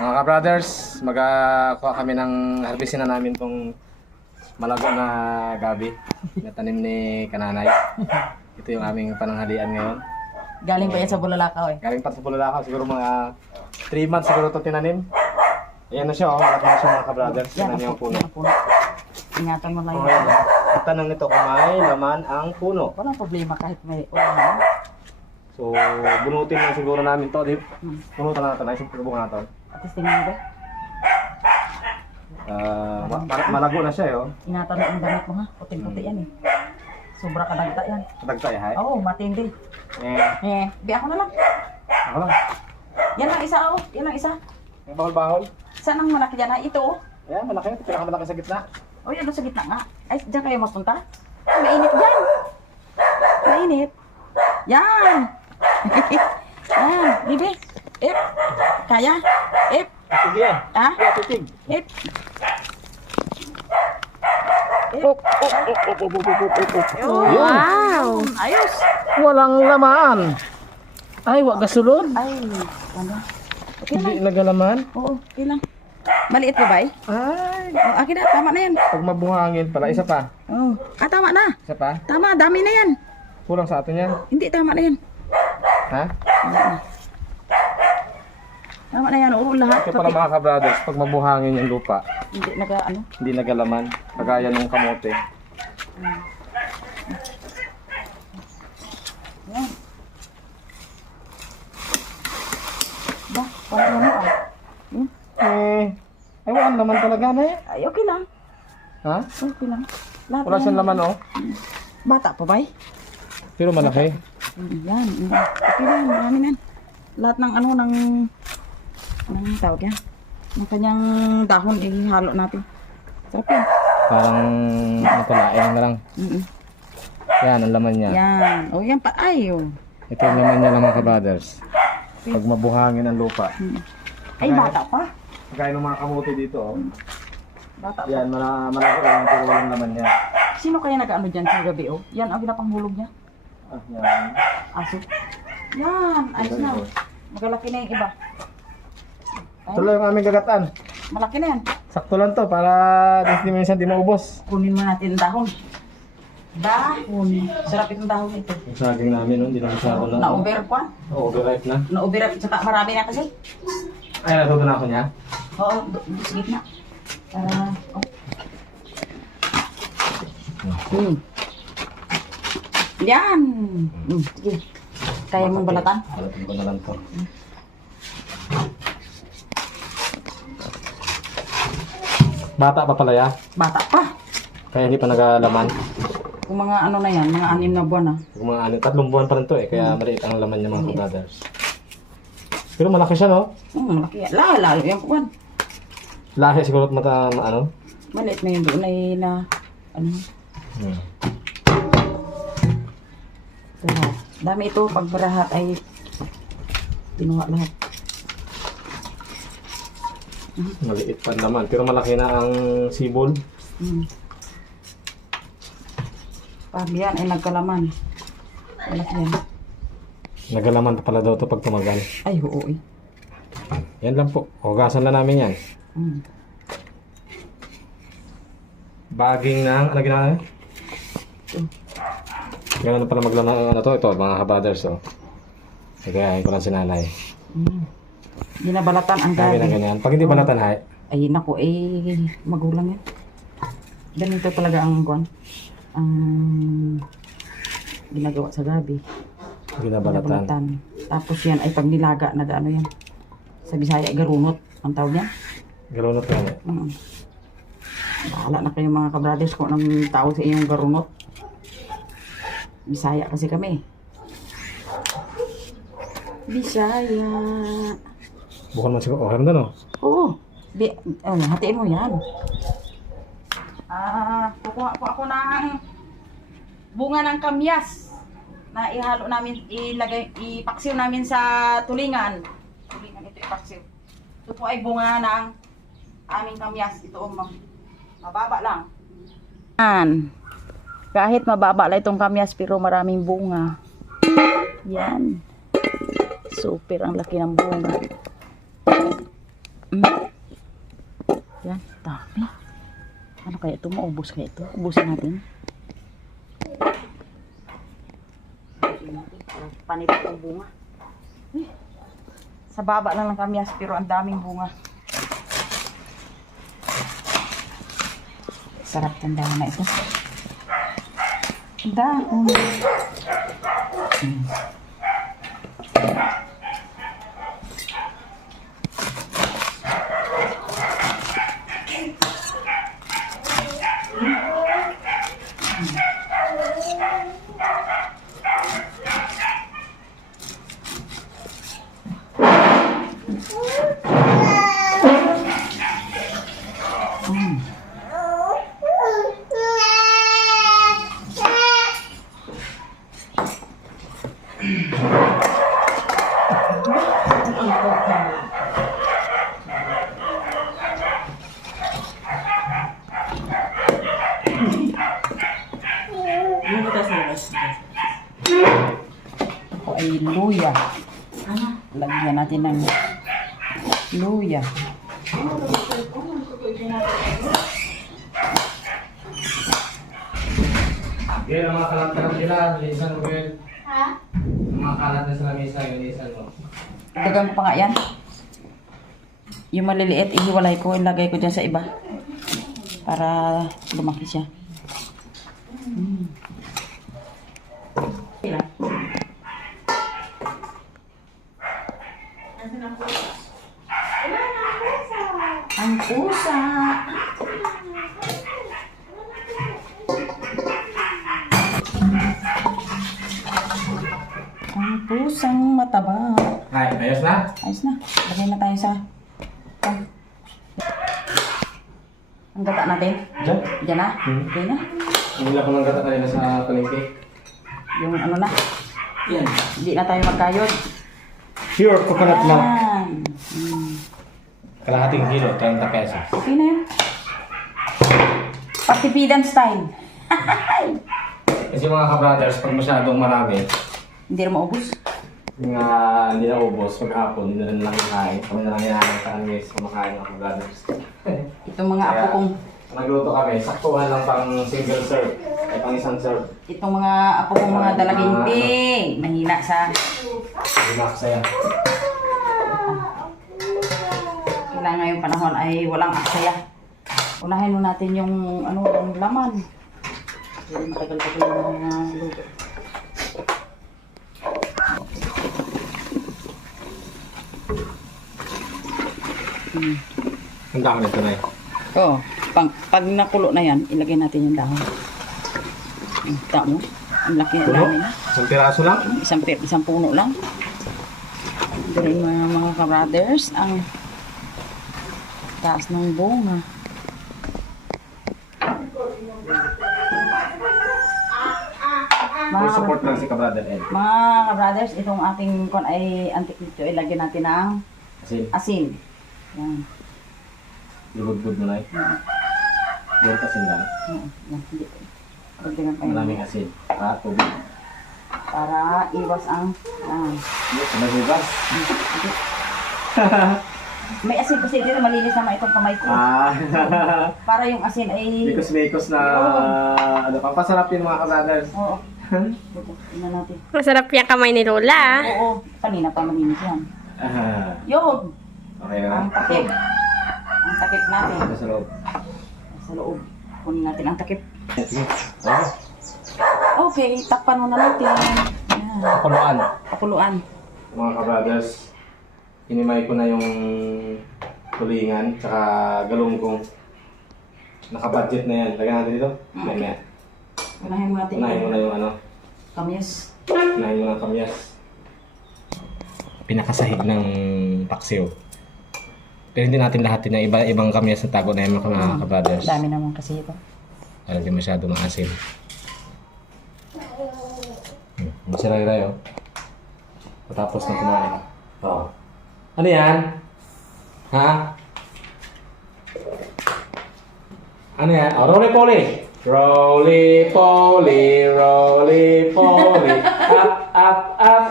Mga ka-brothers, magkuha kami ng harvestin na namin tong malago na gabi na tanim ni Kananay. Ito yung aming pananghalian ngayon. Galing pa yan sa Bulalakaw eh. Galing pa sa Bulalakaw, siguro mga 3 months siguro ito tinanim. Ayan na siya, malaki na siya mga ka-brothers. Yan ang puno. Ingatan mo lang Oh, yun. ang tanong nito kung may laman ang puno. Walang problema kahit may ulan. So, bunutin lang siguro namin to. Bunutan natin, ay subukan natin. At least tingnan mo ba? Malago na siya, oh. Ingatan mo ang damit mo ha. Puting-puti yan eh. Sobra ka nagta yan. Kadagtay, hay? Oo, matindi. Bi ako na lang. Ako lang. Yan lang isa oh. Yan lang isa. Yung bahol-bahol. Saan ang malaki dyan ha? Ito oh. Ayan, malaki. Ito pinakamalaki sa gitna. Oh, yan sa gitna nga. Ay, dyan kayo mapunta? Ah, mainit dyan. Mainit. Yan. Yan, bibi. Ip. Kaya? Ip. Sige yan. Ha? Yeah, titig. Ip. Wow! Ayos. Walang laman. Ay, wag gasulon. Ay, ano? Okay lang. Hindi nagalaman. Oo, okay lang. Maliit pa ba eh? Ay, Oh, akin na, tama na yan. pag mabuhangin pala. Isa pa. Oh. Ah, tama na. Isa pa. Tama, dami na yan. Kulang sa atin yan. Hindi, tama na yan. Ha? Tama na yan, oo, lahat. Kaya pala mga ka-brothers, pag mabuhangin yung lupa, Hindi, ano? hindi nagalaman. Kagaya ng kamote. Yan. Ba, parang ano ah. Ay, walang laman talaga na eh. Ay, okay lang. Ha? Okay lang. Lahat Wala na siyang yan. laman, oh. Bata pa ba eh? Pero malaki. Yan. Okay lang, marami na yan. Lahat ng ano, anong tawag yan? Ng kanyang dahon, ihalo natin. Sarap yan. Parang napalain na lang. Mm-mm. Yan, ang laman niya. Yan. O yan pa. Ay, oh. Ito yung laman niya lang mga ka-brothers. Pag mabuhangin ang lupa. Ay, bata pa. Kagaya ng mga kamote dito, oh. Bata pa. Yan, malaki lang pero walang laman niya. Sino kaya nag-ano dyan sa gabi, oh? Yan ang pinapanghulog niya. Ah, yan. Aso. Yan. Ayos na. Magalaki na yung iba. Ay, Ito lang yung aming gagatan. malaki na yan. Sakto lang to para hindi minsan di maubos. Kunin mo natin ang dahon. Dahon. Sarap itong dahon ito. Yung saging namin, no? Hindi naman siya ako na. Na-over pa. Oo, overripe na. Na-over. Tsaka marami na kasi. Ay, natuto na ako niya. Oo, doon sa gitna. Para, oh. Yan. Sige. Kaya mong balatan? Balatan ko na lang to. Bata pa pala ya. Bata pa. Kaya hindi pa nagalaman. Kung mga ano na yan, mga 6 na buwan na. Kung mga 3 buwan pa rin to eh. Kaya maliit ang laman niya mga brothers. Pero malaki siya, no? Malaki yan. Lalo yan buwan. Lahi siguro at mata, ano? Maliit na yun doon ay na, ano. Lahat. Dami ito, pag barahat ay tinuha lahat. Maliit pa naman. Pero malaki na ang sibol. Pag yan ay nagkalaman. Malaki yan. Nagalaman pa pala daw to pag tumagal. Ay, oo eh. Yan lang po. Hugasan lang namin yan. Baging ng, ano ginagawa? Ganun pala maglaman ano to. Ito, mga kabrothers. Oh. Kaya ko lang sinanay. Ginabalatan ang Kaya gabi. ganyan. Pag hindi balatan, hay. Ay, naku, magulang yan. Ganito talaga ang kuwan. Ang ginagawa sa gabi. Ginabalatan. Tapos yan ay pag nilaga na ano yan. Sa Bisaya, garunot. Ang tawag yan. Galunot yan eh. Bahala na kayo mga kabrothers kung anong tawag sa inyong garunot. Bisaya kasi kami. Bisaya. Bukan man siguro. Okay naman no? Oo. Hatiin mo yan. Kukuha po ako ng bunga ng kamyas na ihalo namin, ipaksiw namin sa tulingan. Tulingan ito ipaksiw. Ito po ay bunga ng aming kamyas. Ito mababa lang. Kahit mababa lang itong kamyas pero maraming bunga. Yan. Super ang laki ng bunga. Yan, dami. Ano kaya ito? Maubos kaya ito? Ubusin natin. Panipot ang bunga. Sa baba lang ng kamyas pero ang daming bunga. Sarap ng dahon na ito. Dahon. Ako ay luya. Lagyan natin ng luya. Yan ang mga kalat-kalat nila, linisan mo yun. Ha? Ang mga kalat na sa lamesa, linisan mo. Dagan mo pa nga yan. Yung maliliit, ihiwalay ko, ilagay ko dyan sa iba. Para lumaki siya. Ang pusa. Ang pusang mataba. Ay, ayos na? Ayos na. Lagay na tayo sa... Ang gata natin. Diyan? Diyan na. Okay na. Hindi ko ng gata kanina sa palengke. Yung ano na. Yan. Hindi na tayo magkayod. Pure coconut milk. Yan. Kalahating kilo, 30 pesos. Okay na yan. Partipidan style. Kasi mga ka-brothers, pag masyadong marami, Hindi na maubos. nga hindi na ubos, maghapon, hindi na rin lang kakain. Kami na lang hinahanap sa amin kumakain mga ka-brothers. Itong mga apo kong... Nagluto kami, saktuhan lang pang single serve, ay pang isang serve. Itong mga apo kong mga dalaginting. Mahina sa... Hindi na ako saya. Kailangan ngayong panahon ay walang aksaya. Unahin mo natin yung ano, yung laman. Hindi matagal-tagal yung mga luto. Ang dami nito na eh. Oo. Pag nakulo na yan, ilagay natin yung dahon. Tama mo? Ang laki ang Puno? dami na. Isang piraso lang? Isang puno lang. Dali mga ka-brothers, ang taas ng bunga. Full support lang si ka-brother Ed. Mga ka-brothers, itong ating kon ay antik dito, ilagyan natin ng Kasi asin. Yan. lubod-bud mo na eh. Doon kasi lang. Yan. Lagyan pa yun. Maraming asin. Tubig. Para iwas ang... Yan. Nagbugas. May asin kasi dito, malinis naman itong kamay ko. Para yung asin ay... Mikos-mikos na ano, pampasarap yun mga ka-brothers. Oo. Tingnan natin. Masarap yung kamay ni Lola. Oo. Kanina pa malinis yan. Ah, Yun! okay na. Ang takip. Ang takip natin. Ito sa loob. Sa loob. Kunin natin ang takip. Ah, Okay, takpan muna natin. Yan. Pakuluan. Pakuluan. Mga ka-brothers, hinimay ko na yung tulingan, tsaka galunggong. Naka-budget na yan. Lagyan natin dito. Mamaya. Unahin mo natin. Unahin mo na yung ano. Kamyas. Unahin mo na ang kamyas. Pinakasahig ng paksiw. Pero hindi natin lahat na ibang kamyas na tago na yung mga ka-brothers. Dami naman kasi ito. Para hindi masyado maasim. Masira-ray oh. Patapos na kumain. Oo. Ano yan? Ha? Ano yan? Oh, roly-poly! Roly-poly, roly-poly. Up, up, up.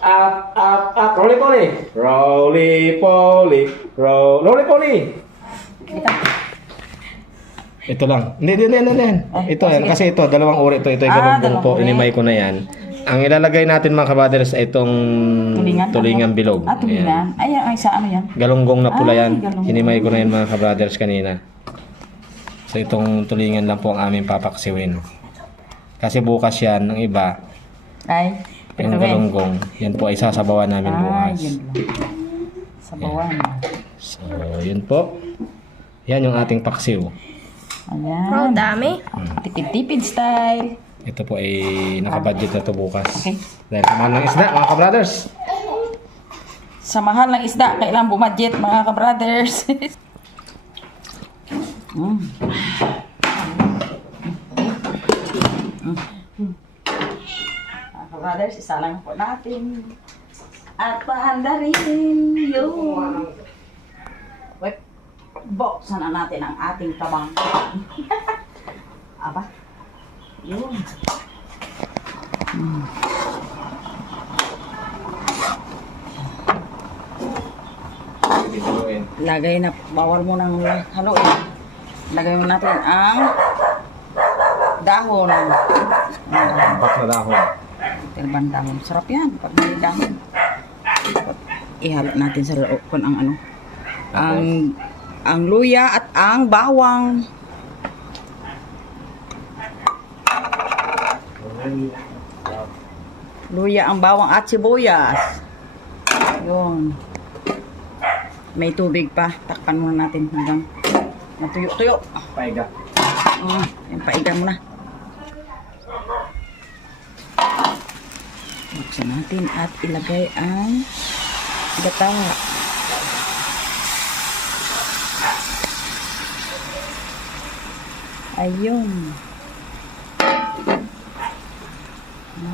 Up, up, up. Roly-poly! Roly-poly. Roly-poly! Ito lang. Hindi. Ito yan. Kasi ito, dalawang uri ito. Ito ay galunggong po. dalawang uri. Inimay ko na yan. Ang ilalagay natin mga kabaders ay itong tulingan bilog. Tulingan. Ay, sa ano yan? Galunggong na pula yan. Galunggong. Hinimay ko na yan mga kabrothers kanina. So itong tulingan lang po ang aming papaksiwin. Kasi bukas yan, ng iba, Ay, yung galunggong, yan po ay sasabawan namin bukas. yun lang. Sabawan. So yun po. Yan yung ating paksiw. Ayan. Oh, dami. Tipid-tipid style. Ito po ay nakabudget na to bukas. Okay. Dahil kumahan ng isda mga kabrothers. Sa mahal ng isda, kailangan bumadget mga ka-brothers. Mga ka-brothers, isa lang po natin. At pahanda rin yung... Wait, buksan na natin ang ating tabang. Aba, yun. Lagay na, bawal mo nang haluin. Lagay mo natin ang dahon. Bak na dahon. Tilban dahon. Sarap yan pag may dahon. Ihalo natin sa loob kung ang ano. Ang luya at ang bawang. Luya, ang bawang at sibuyas. Yun. May tubig pa. Takpan muna natin hanggang matuyo-tuyo. Paiga. Yung paiga mo na. Buksan natin at ilagay ang gata. Ayun.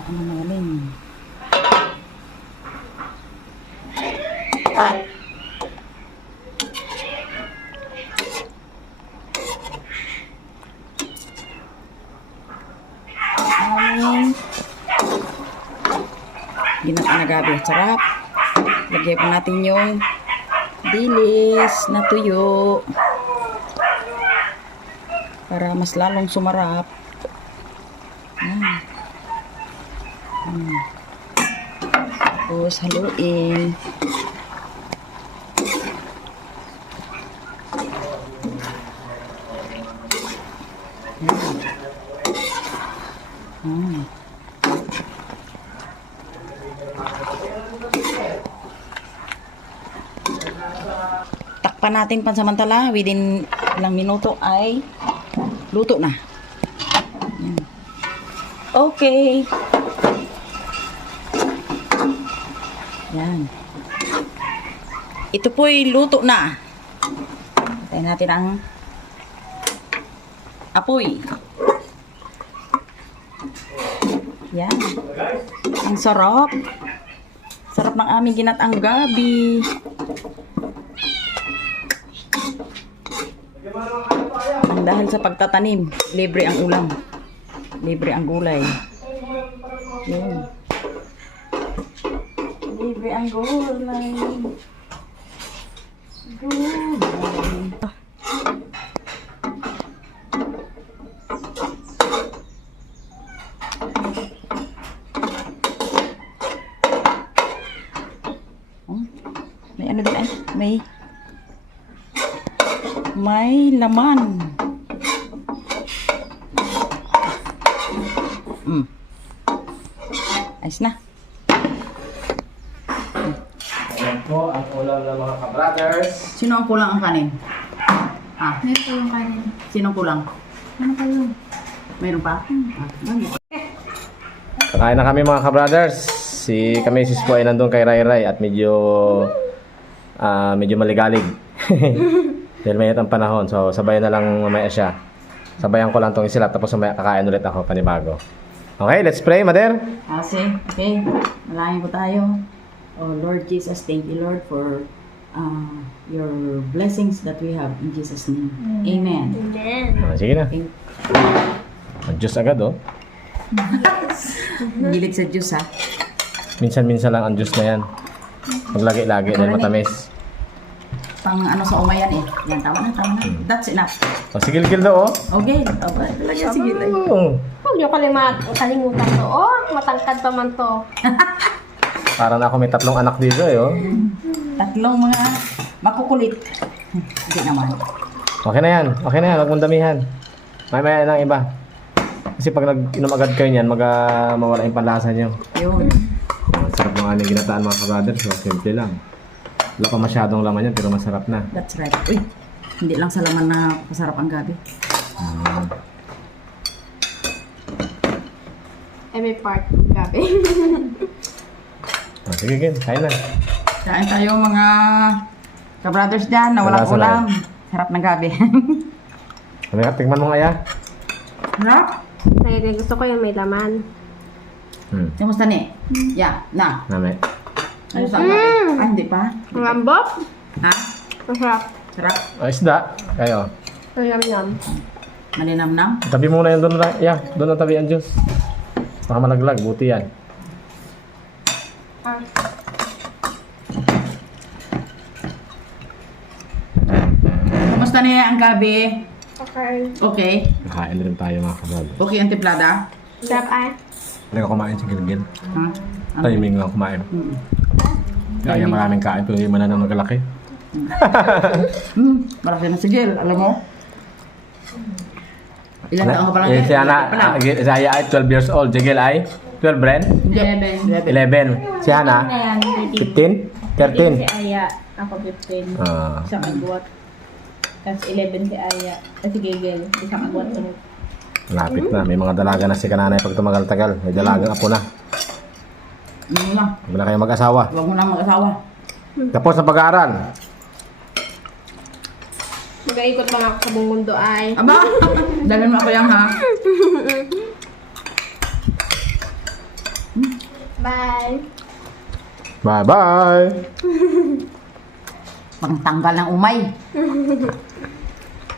Ano na galing. Ginata na gabi. Sarap. Lagyan po natin yung dilis na tuyo. Para mas lalong sumarap. Yan. Tapos haluin. Takpan natin pansamantala, within ilang minuto ay luto na. Yan. Okay. Yan. Ito po'y luto na. Tayo natin ang apoy. Yan. Ang sarap. Sarap ng aming ginataang gabi. Ang dahil sa pagtatanim, libre ang ulam. Libre ang gulay. Yan. Libre ang gulay. Gulay. May ano din ay? May laman. Ayos na. Ayan po ang ulam ng mga kabrothers. Sino ang kulang ang kanin? Ah, May tulong kanin. sino ang kulang? Ano kayo? Mayroon pa? Bakit? Kakain na kami mga kabrothers. Si Kamesis po ay nandun kay Rai Rai at medyo maligalig. Dahil mayat ang panahon. So sabay na lang mamaya siya. Sabayan ko lang tong isilap tapos mamaya kakain ulit ako panibago. Okay, let's pray, Mother. Okay. Malangin po tayo. Oh Lord Jesus, thank you Lord for your blessings that we have in Jesus' name. Amen. Amen. Sige na. Diyos agad oh. Gilig sa Diyos ha. Minsan-minsan lang ang juice na yan. Maglagi-lagi dahil matamis. pang ano sa umayan eh. Yan, tama na, tama na. That's enough. O, sigil-gil daw, oh. Okay. Okay, talaga, sige lang. Oo. Huwag niyo kalimutan to. Oh, matangkad pa man to. Parang ako may 3 anak dito, eh, oh. Tatlong mga makukulit. Hindi naman. Okay na yan. Okay na yan. Huwag mong damihan. May ng iba. Kasi pag nag-inom agad kayo niyan, mawala yung panlasa nyo. Yun. Oh, sarap ng aming ginataan mga kabrothers. So, simple lang. Wala pa masyadong laman yan, pero masarap na. That's right. Uy, hindi lang sa laman na masarap ang gabi. Ay, may part. Gabi. Oh, sige, Gin. Kain na. Kain tayo mga ka-brothers dyan na walang Wala sa ulam. Sarap ng gabi. Ano nga, tingnan mo nga ya. Sarap? Ay, gusto ko yung may laman. Kamusta ni? Yeah, na. Nami. Ano sa gabi? Ay, hindi pa. Ang lambot. Ha? Masarap. Sarap? Oh, isda. Kayo. Ang yum-yum. Malinamnam? Tabi muna yan doon. Ya, doon ang tabi ang juice. Baka malaglag. Buti yan. Ah. Kamusta ni ang gabi? Okay. Okay. Kakain rin tayo mga kabrothers. Okay ang tiplada? Sarap ay. Hindi ka kumain si Gilgil. Ha? Timing lang kumain. Kaya maraming kain, pero hindi man na magalaki. Marami na sigil. Alam mo? Ilan taon ka pa lang? Si Ana, si Aya ay 12 years old. Jigil ay 12 Bren? 11. 11. Si Hana? 15? 13? Si Aya, ako 15. Ah. Isang agwat. Tapos 11 si Aya. Si Gigel, isang agwat ulit. Malapit na. May mga dalaga na si Kananay pag tumagal-tagal. May dalagang apo na. Ano lang? Huwag na kayo mag-asawa. Huwag mo nang mag-asawa. Tapos na pag-aaral. Mag-aikot lang ako sa buong mundo ay. Aba! Dagan mo ako yan ha. Bye. Bye-bye! Pangtanggal ng umay.